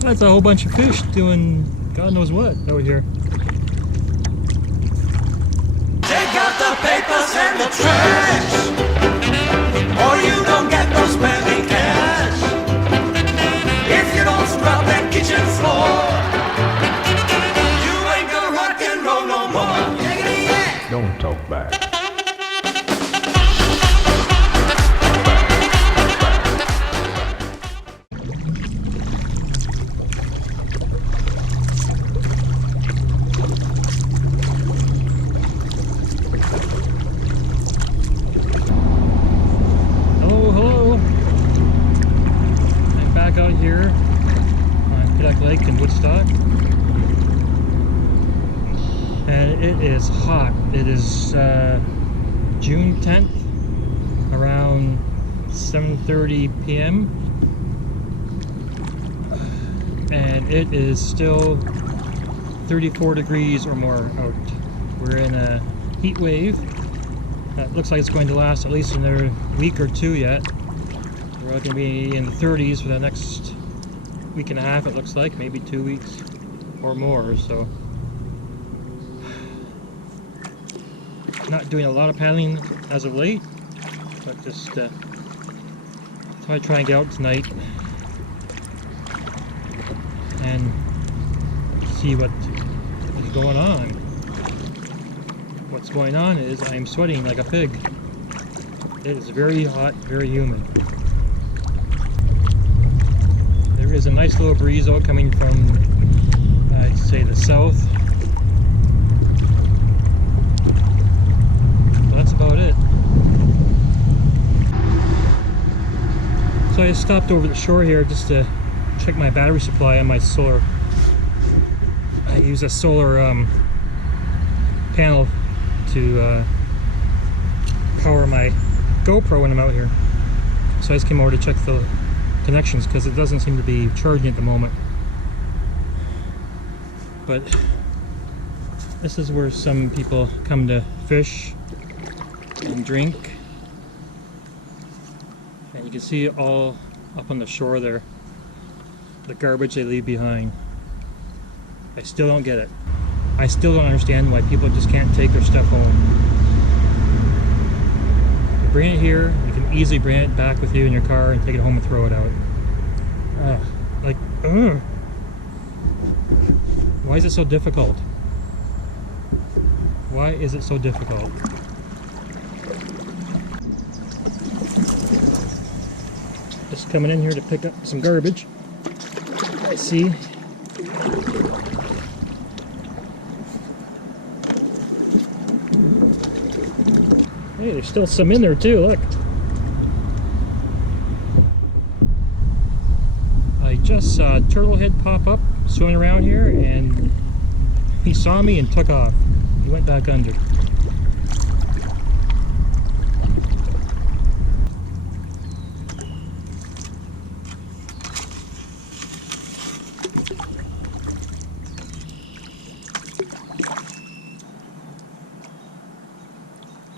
That's a whole bunch of fish doing God knows what out here. Take out the papers and the trash, or you don't get no spending cash. If you don't scrub that kitchen floor, you ain't gonna rock and roll no more. Don't talk back. Hello. I'm back out here on Pittock Lake in Woodstock. And it is hot. It is June 10th, around 7:30 p.m. And it is still 34 degrees or more out. We're in a heat wave. It looks like it's going to last at least another week or two yet. We're going to be in the 30s for the next week and a half, it looks like, maybe 2 weeks or more. So, not doing a lot of paddling as of late, but just thought I'd try and get out tonight and see what is going on. What's going on is I'm sweating like a pig. It is very hot, very humid. There is a nice little breeze out coming from, I'd say, the south. That's about it. So I stopped over the shore here just to check my battery supply on my solar. I use a solar panel to power my GoPro when I'm out here. So I just came over to check the connections because it doesn't seem to be charging at the moment. But this is where some people come to fish and drink. And you can see all up on the shore there, the garbage they leave behind. I still don't get it. I still don't understand why people just can't take their stuff home. You bring it here, you can easily bring it back with you in your car and take it home and throw it out. Why is it so difficult? Why is it so difficult? Just coming in here to pick up some garbage. I see. Hey, there's still some in there too, look. I just saw a turtlehead pop up swimming around here, and he saw me and took off. He went back under.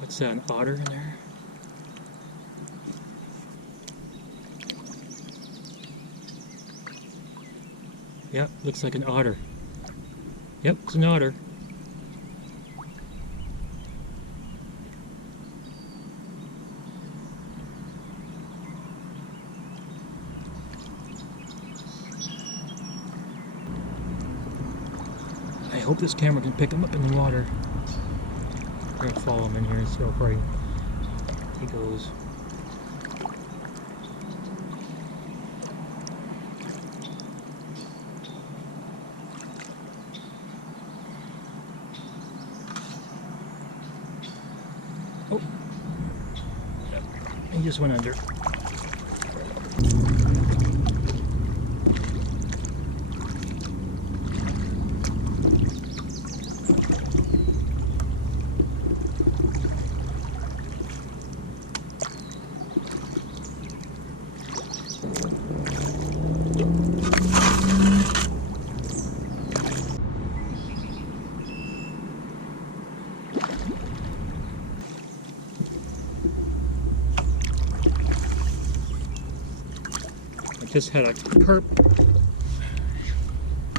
What's that, an otter in there? Yep, looks like an otter. Yep, it's an otter. I hope this camera can pick him up in the water. I'm gonna follow him in here and see how far he goes. Oh, yep. He just went under. Just had a carp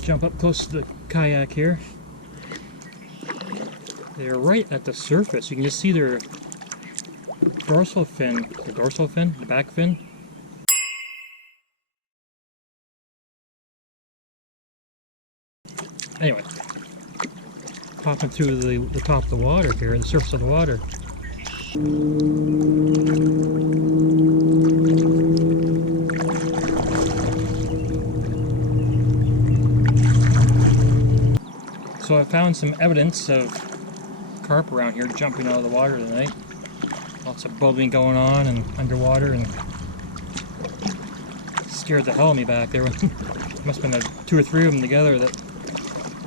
jump up close to the kayak here. They're right at the surface. You can just see their dorsal fin, the back fin. Anyway, popping through the top of the water here, the surface of the water. So I found some evidence of carp around here jumping out of the water tonight. Lots of bubbling going on and underwater, and scared the hell of me back there. Must have been 2 or 3 of them together that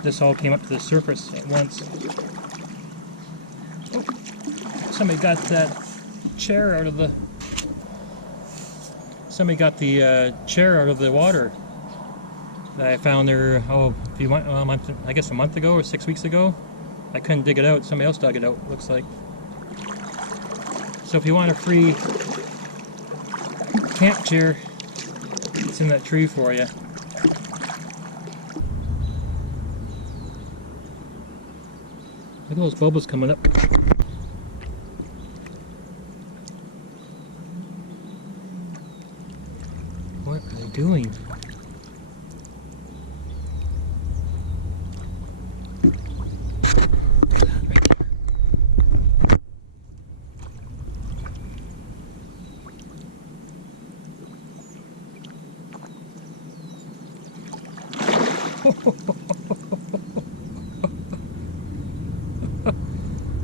this all came up to the surface at once. Oh, somebody got that chair out of the. Somebody got the chair out of the water that I found there. Oh, a few months, I guess a month ago or 6 weeks ago. I couldn't dig it out. Somebody else dug it out. Looks like. So if you want a free camp chair, it's in that tree for you. Look at those bubbles coming up. What are they doing?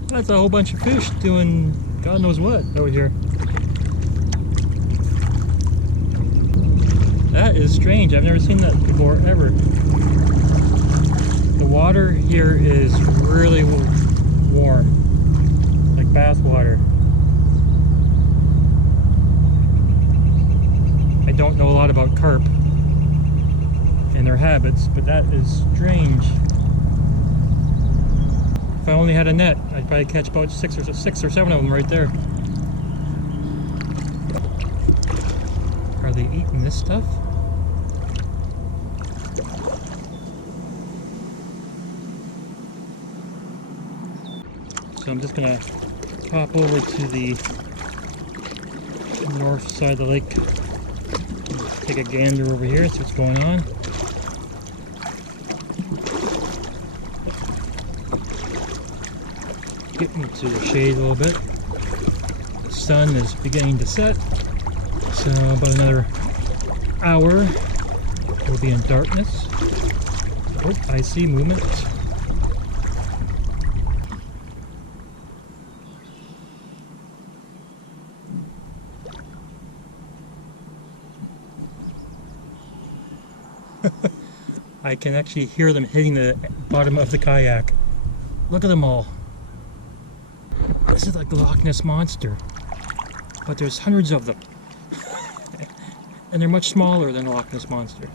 That's a whole bunch of fish doing God knows what over here. That is strange. I've never seen that before, ever. The water here is really warm, like bath water. I don't know a lot about carp and their habits, but that is strange. If I only had a net, I'd probably catch about 6 or 7 of them right there. Are they eating this stuff? So I'm just gonna pop over to the north side of the lake, take a gander over here, see what's going on. Get into the shade a little bit. The sun is beginning to set, so about another hour we'll be in darkness. Oh, I see movement. I can actually hear them hitting the bottom of the kayak. Look at them all. This is like the Loch Ness Monster, but there's hundreds of them. And they're much smaller than the Loch Ness Monster.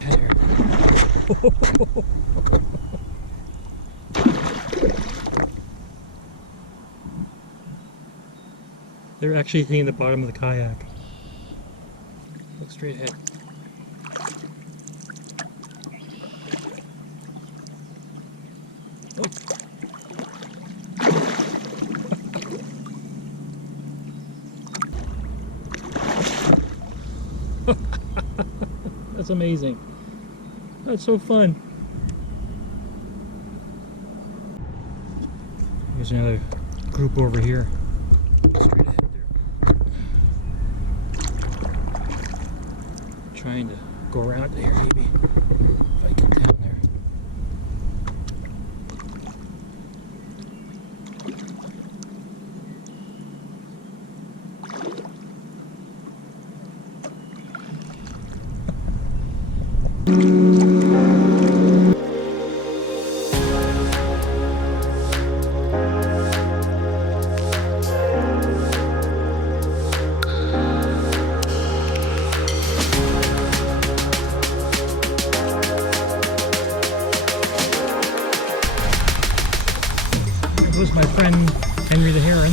There. They're actually hitting the bottom of the kayak. Look straight ahead. Oh. That's amazing. That's so fun. Here's another group over here. Straight ahead there. Trying to go around there maybe if I get down there. This was my friend Henry the Heron.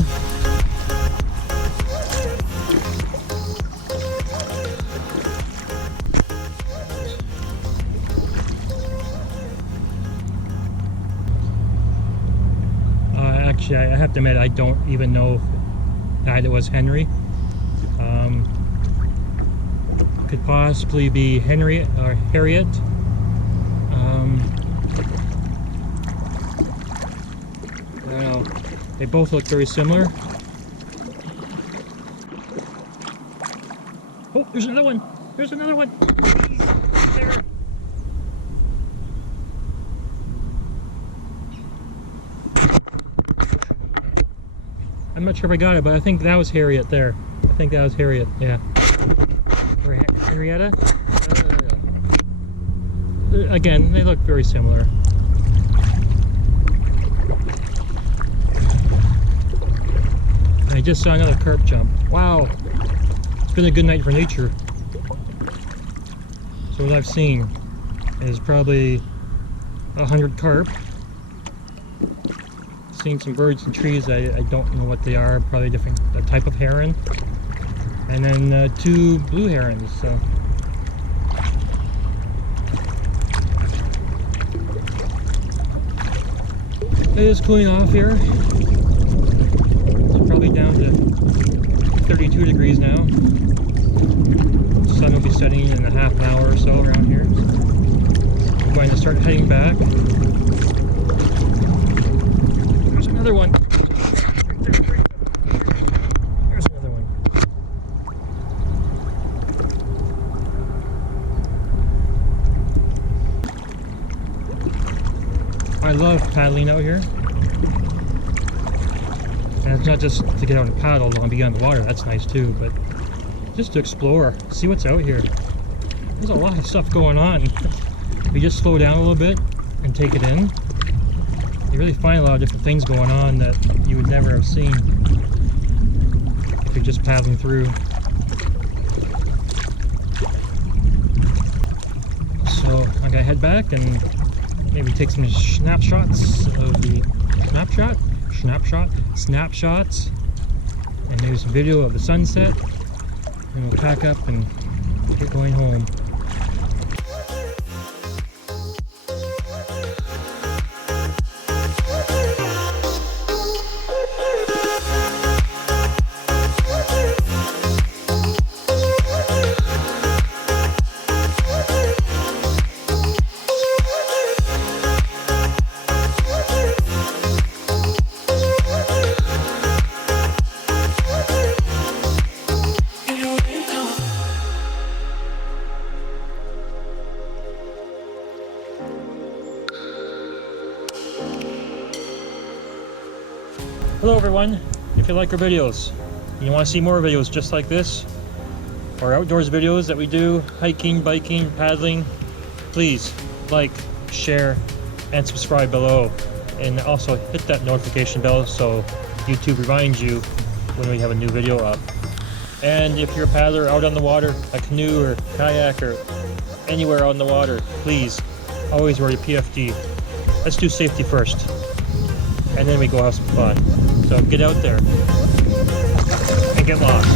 Actually, I have to admit, I don't even know if that it was Henry. Could possibly be Henry or Harriet. I don't know. They both look very similar. Oh, there's another one. There's another one. There. I'm not sure if I got it, but I think that was Harriet there. I think that was Harriet, yeah. Or Henrietta? Again, they look very similar. I just saw another carp jump. Wow! It's been a good night for nature. So what I've seen is probably 100 carp. Seen some birds and trees. I don't know what they are. Probably a type of heron. And then 2 blue herons. So it is cooling off here. It's probably down to 32 degrees now. The sun will be setting in a half an hour or so around here. I'm going to start heading back. There's another one. There's another one. I love paddling out here. And it's not just to get out and paddle and be on the water, that's nice too, but just to explore, see what's out here. There's a lot of stuff going on. If you just slow down a little bit and take it in, you really find a lot of different things going on that you would never have seen if you're just paddling through. So I'm gonna head back and maybe take some snapshots of the snapshots, and maybe some video of the sunset, and we'll pack up and get going home. Hello everyone, if you like our videos and you want to see more videos just like this, or outdoors videos that we do, hiking, biking, paddling, please like, share, and subscribe below. And also hit that notification bell so YouTube reminds you when we have a new video up. And if you're a paddler out on the water, a canoe or kayak or anywhere on the water, please always wear your PFD. Let's do safety first, and then we go have some fun. So get out there and get lost.